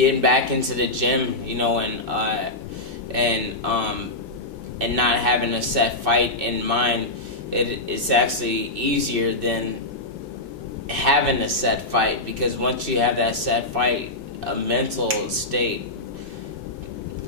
getting back into the gym, you know, and not having a set fight in mind, it's actually easier than having a set fight, because once you have that set fight, a mental state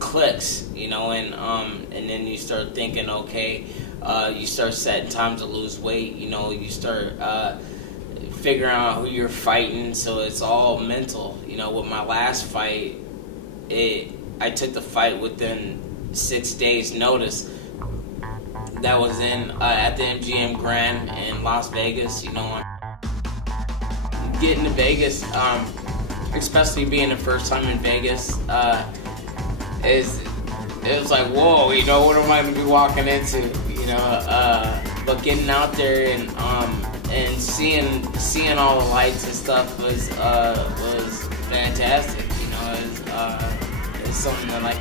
clicks, you know, and then you start thinking, okay, you start setting times to lose weight, you know, you start figuring out who you're fighting, so it's all mental. You know, with my last fight, I took the fight within 6 days notice. That was at the MGM Grand in Las Vegas. You know, getting to Vegas, especially being the first time in Vegas, it was like, whoa, you know, what am I going to be walking into, you know, but getting out there and seeing all the lights and stuff was fantastic, you know. It's something that I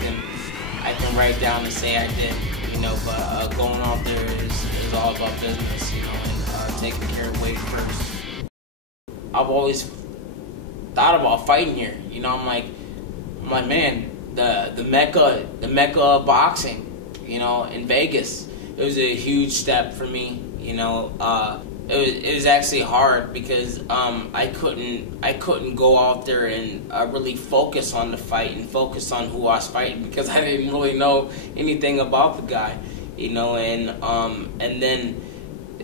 can write down and say I did, you know, but going out there is all about business, you know, and taking care of weight first. I've always thought about fighting here, you know. I'm like, man, the mecca of boxing, you know, in Vegas. It was a huge step for me, you know. It was actually hard because I couldn't go out there and really focus on the fight and focus on who I was fighting, because I didn't really know anything about the guy, you know. And then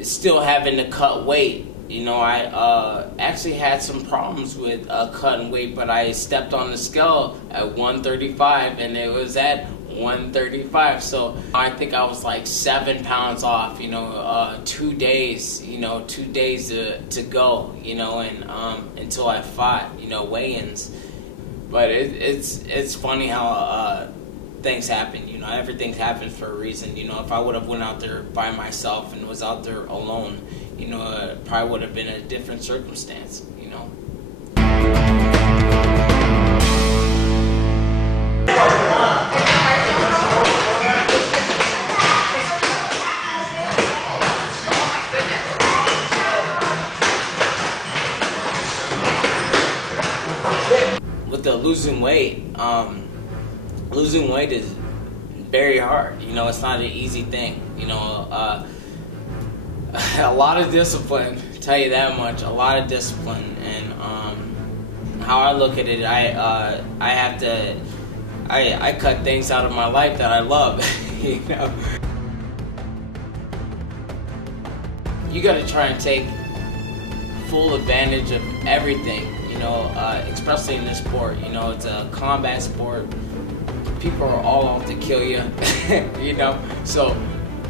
still having to cut weight. You know, I actually had some problems with cutting weight, but I stepped on the scale at 135, and it was at 135. So I think I was like 7 pounds off, you know, 2 days, you know, 2 days to go, you know, and until I fought, you know, weigh-ins. But it's funny how things happen, you know. Everything happens for a reason. You know, if I would have went out there by myself and was out there alone, you know, it probably would have been a different circumstance, you know. With the losing weight is very hard. You know, it's not an easy thing, you know. A lot of discipline, tell you that much. A lot of discipline, and how I look at it, I cut things out of my life that I love. You know, you got to try and take full advantage of everything. You know, especially in this sport. You know, it's a combat sport. People are all out to kill you. You know, so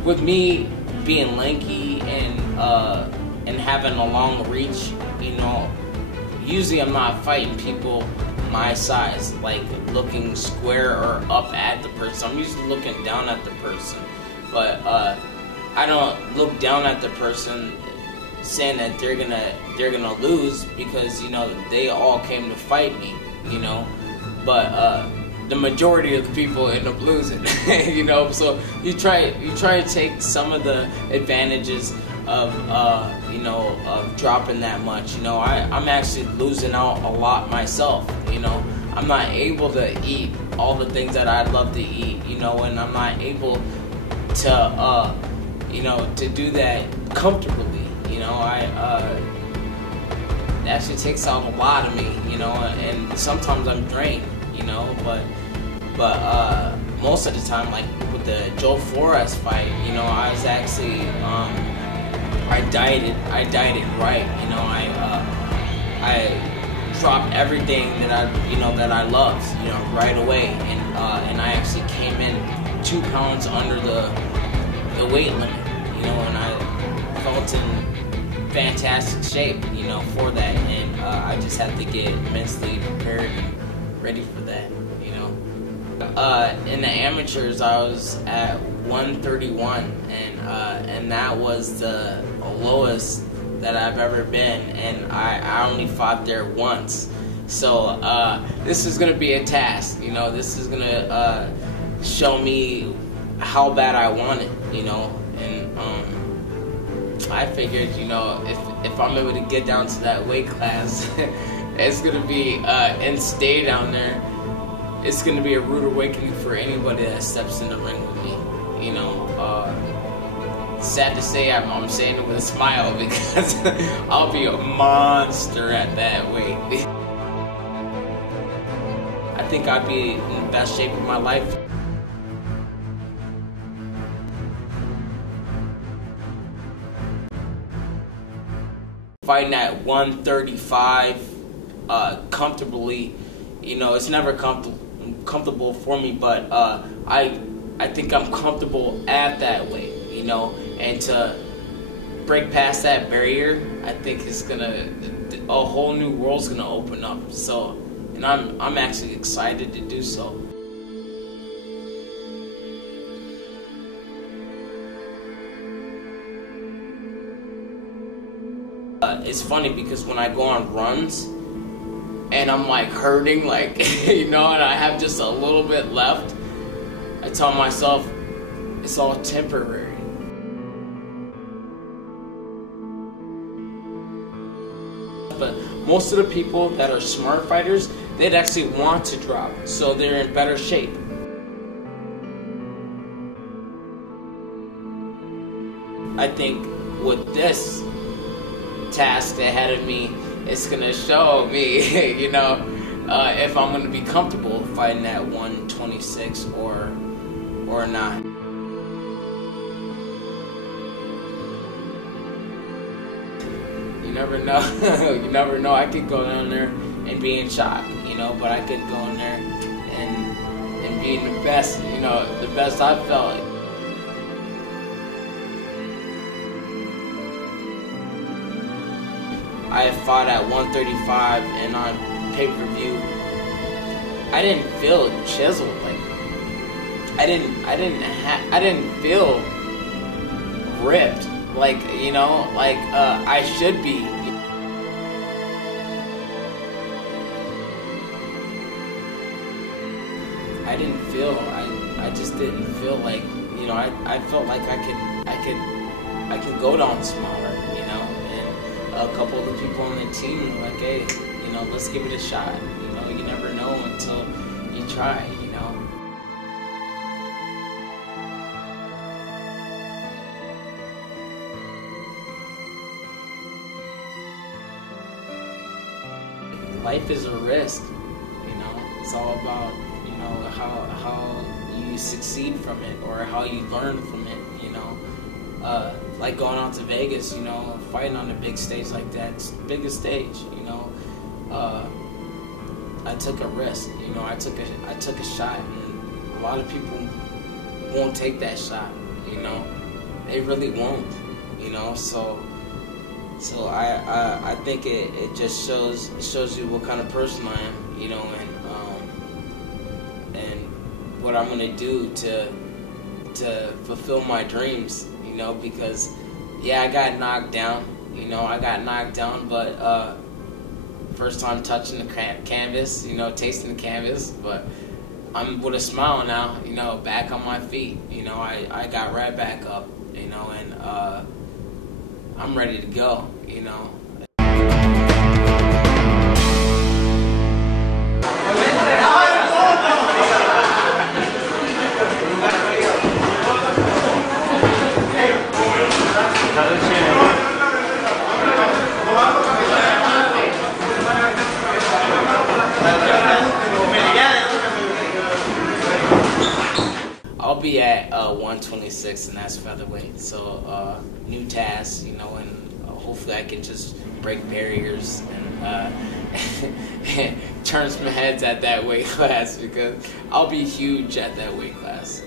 with me being lanky and having a long reach, you know, usually I'm not fighting people my size, like looking square or up at the person. I'm usually looking down at the person, but I don't look down at the person saying that they're gonna lose, because, you know, they all came to fight me, you know, but the majority of the people end up losing. You know, so you try to take some of the advantages of you know, of dropping that much. You know, I'm actually losing out a lot myself. You know, I'm not able to eat all the things that I'd love to eat, you know, and I'm not able to you know, to do that comfortably. You know, it actually takes out a lot of me, you know, and sometimes I'm drained, you know, but most of the time, like with the Joe Flores fight, you know, I was actually I dieted right, you know. I dropped everything that I loved, you know, right away, and I actually came in 2 pounds under the weight limit, you know, and I felt in fantastic shape, you know, for that, and I just had to get mentally prepared and ready for that, you know. In the amateurs, I was at 131, and that was the lowest that I've ever been, and I only fought there once. So this is gonna be a task, you know. This is gonna show me how bad I want it, you know, and I figured, you know, if I'm able to get down to that weight class, It's gonna be and stay down there. It's gonna be a rude awakening for anybody that steps in the ring with me. You know, sad to say, I'm saying it with a smile because I'll be a monster at that weight. I think I'd be in the best shape of my life. Fighting at 135 comfortably, you know, it's never comfortable for me, but I think I'm comfortable at that weight, you know, and to break past that barrier, I think it's gonna, a whole new world's gonna open up. So, and I'm actually excited to do so. It's funny because when I go on runs and I'm like hurting, like, you know, and I have just a little bit left, I tell myself it's all temporary. But most of the people that are smart fighters, they'd actually want to drop, so they're in better shape. I think with this task ahead of me, it's gonna show me, you know, if I'm gonna be comfortable fighting at 126 or not. You never know. You never know. I could go down there and be in shock, you know, but I could go in there and be the best, you know, the best I've felt. I fought at 135 and on pay-per-view, I didn't feel chiseled. Like I didn't feel ripped. Like, you know, like I should be. I didn't feel. I just didn't feel like, you know. I felt like I could go down smaller, you know. A couple of the people on the team were like, hey, you know, let's give it a shot. You know, you never know until you try, you know. Life is a risk, you know. It's all about, you know, how you succeed from it or how you learn from it, you know. Like going out to Vegas, you know, fighting on a big stage like that, it's the biggest stage, you know. I took a risk, you know. I took a shot, and a lot of people won't take that shot, you know. They really won't, you know. So I think it just shows you what kind of person I am, you know, and what I'm gonna do to fulfill my dreams. You know, because, yeah, I got knocked down, you know, but first time touching the canvas, you know, tasting the canvas, but I'm with a smile now, you know, back on my feet, you know, I got right back up, you know, and I'm ready to go, you know. I'll be at 126, and that's featherweight. So new tasks, you know, and hopefully I can just break barriers and turn some heads at that weight class, because I'll be huge at that weight class.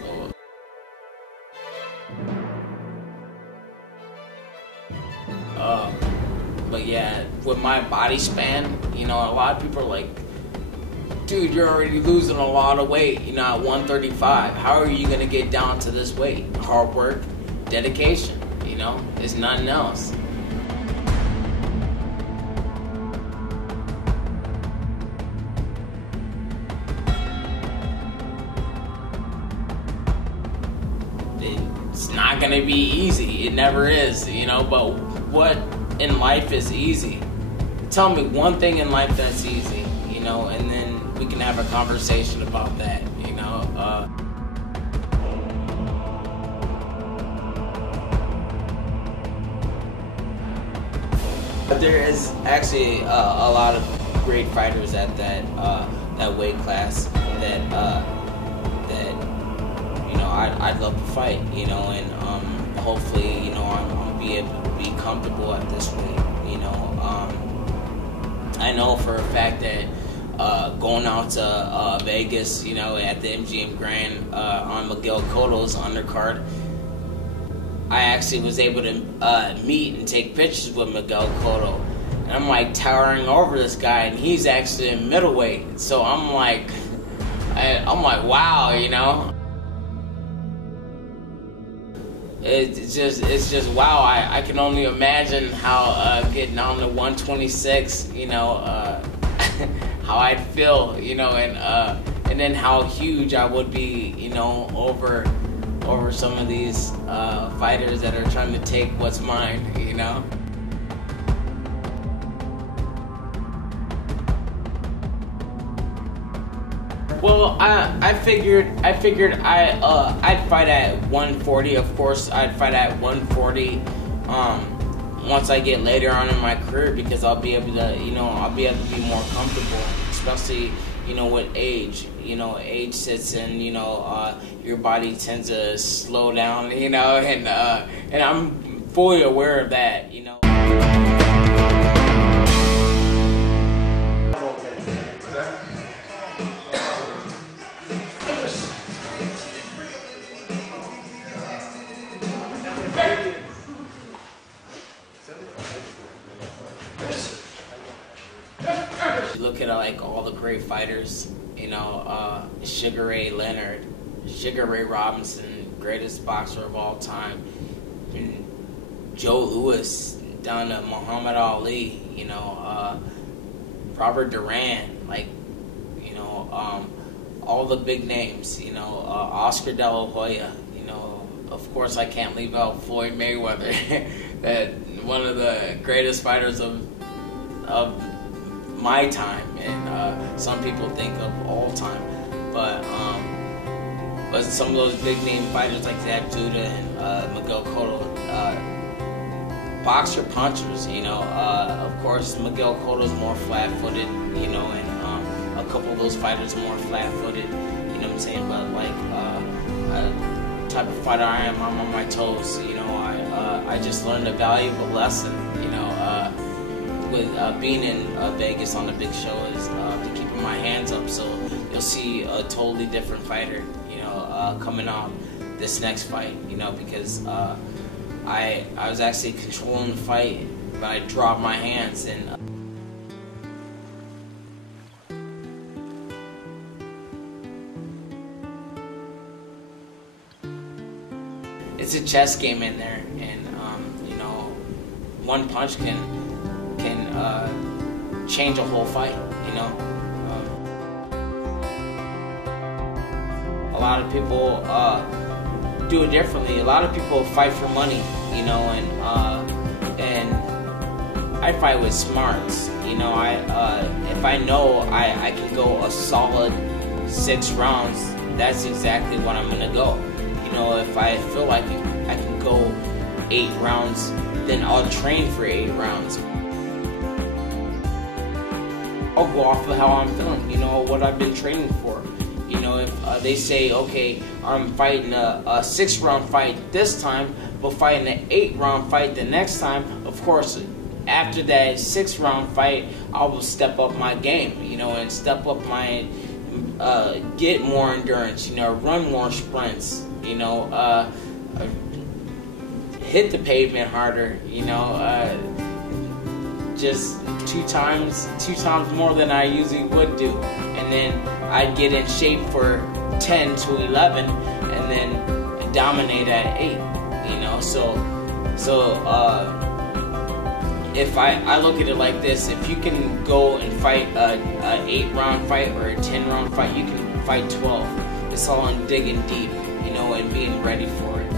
But yeah, with my body span, you know, a lot of people are like, dude, you're already losing a lot of weight, you know, at 135. How are you gonna get down to this weight? Hard work, dedication, you know, it's nothing else. It's not gonna be easy, it never is, you know, but what in life is easy? tell me one thing in life that's easy, you know, and then we can have a conversation about that, you know. There is actually a lot of great fighters at that weight class that you know I'd love to fight, you know, and hopefully, you know, I'm be able to be comfortable at this weight, you know. I know for a fact that going out to Vegas, you know, at the MGM Grand on Miguel Cotto's undercard, I actually was able to meet and take pictures with Miguel Cotto, and I'm like towering over this guy, and he's actually in middleweight. So I'm like, wow, you know. It's just wow. I can only imagine how getting on the 126, you know, how I'd feel, you know, and then how huge I would be, you know, over some of these fighters that are trying to take what's mine, you know. Well, I figured I'd fight at 140. Of course, I'd fight at 140 once I get later on in my career, because I'll be able to, you know, I'll be able to be more comfortable, especially, you know, with age. You know, age sits in, you know, your body tends to slow down, you know, and I'm fully aware of that, you know. You look at like all the great fighters, you know, Sugar Ray Leonard, Sugar Ray Robinson, greatest boxer of all time, and Joe Louis, down to Muhammad Ali, you know, Robert Duran, like, you know, all the big names, you know, Oscar De La Hoya, you know, of course I can't leave out Floyd Mayweather, that one of the greatest fighters of my time, and some people think of all time, but some of those big name fighters like Zab Judah and Miguel Cotto, boxer punchers, you know. Of course, Miguel Cotto's more flat-footed, you know, and a couple of those fighters are more flat-footed, you know what I'm saying. But like type of fighter I am, I'm on my toes, you know. I just learned a valuable lesson, you know, with being in Vegas on the big show, is to keeping my hands up. So you'll see a totally different fighter, you know, coming off this next fight, you know, because I was actually controlling the fight, but I dropped my hands, and it's a chess game in there, and you know, one punch can change a whole fight, you know. A lot of people do it differently. A lot of people fight for money, you know, and I fight with smarts, you know. If I know I can go a solid 6 rounds, that's exactly what I'm gonna go. You know, if I feel like I can go 8 rounds, then I'll train for 8 rounds. I'll go off of how I'm feeling, you know, what I've been training for. You know, if they say, okay, I'm fighting a 6-round fight this time, but fighting an 8-round fight the next time, of course, after that 6-round fight, I will step up my game, you know, and step up my, get more endurance, you know, run more sprints, you know, hit the pavement harder, you know, just two times more than I usually would do, and then I'd get in shape for 10 to 11, and then dominate at 8. You know, so if I look at it like this: if you can go and fight an 8-round fight or a 10-round fight, you can fight 12. It's all in digging deep, you know, and being ready for it.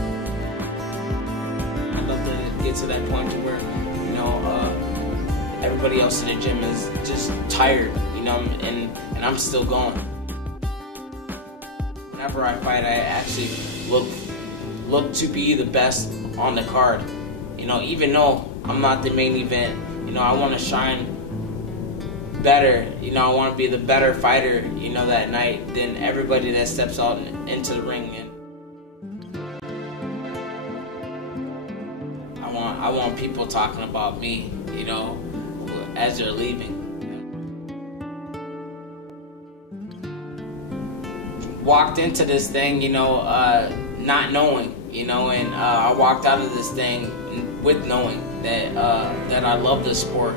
I'd love to get to that point to where, you know, everybody else in the gym is just tired, you know, and I'm still going. Whenever I fight, I actually look to be the best on the card. You know, even though I'm not the main event, you know, I want to shine better. You know, I want to be the better fighter, you know, that night than everybody that steps out into the ring. And I want people talking about me, you know, as they're leaving. Walked into this thing, you know, not knowing, you know, and I walked out of this thing with knowing that that I love this sport.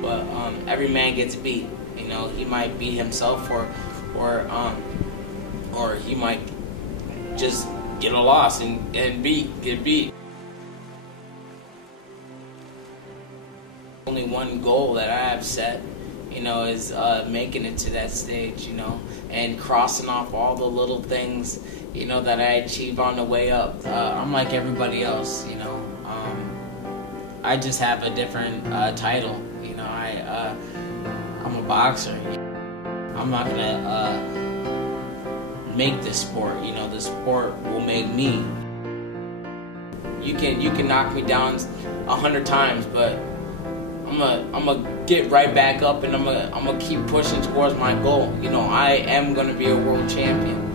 But every man gets beat, you know. He might beat himself, or he might just get a loss and get beat. Only one goal that I have set, you know, is making it to that stage, you know, and crossing off all the little things, you know, that I achieve on the way up. I'm like everybody else, you know. I just have a different title, you know. I'm a boxer. I'm not gonna make this sport, you know. The sport will make me. You can knock me down 100 times, but I'm gonna get right back up, and I'm gonna keep pushing towards my goal. You know, I am gonna be a world champion.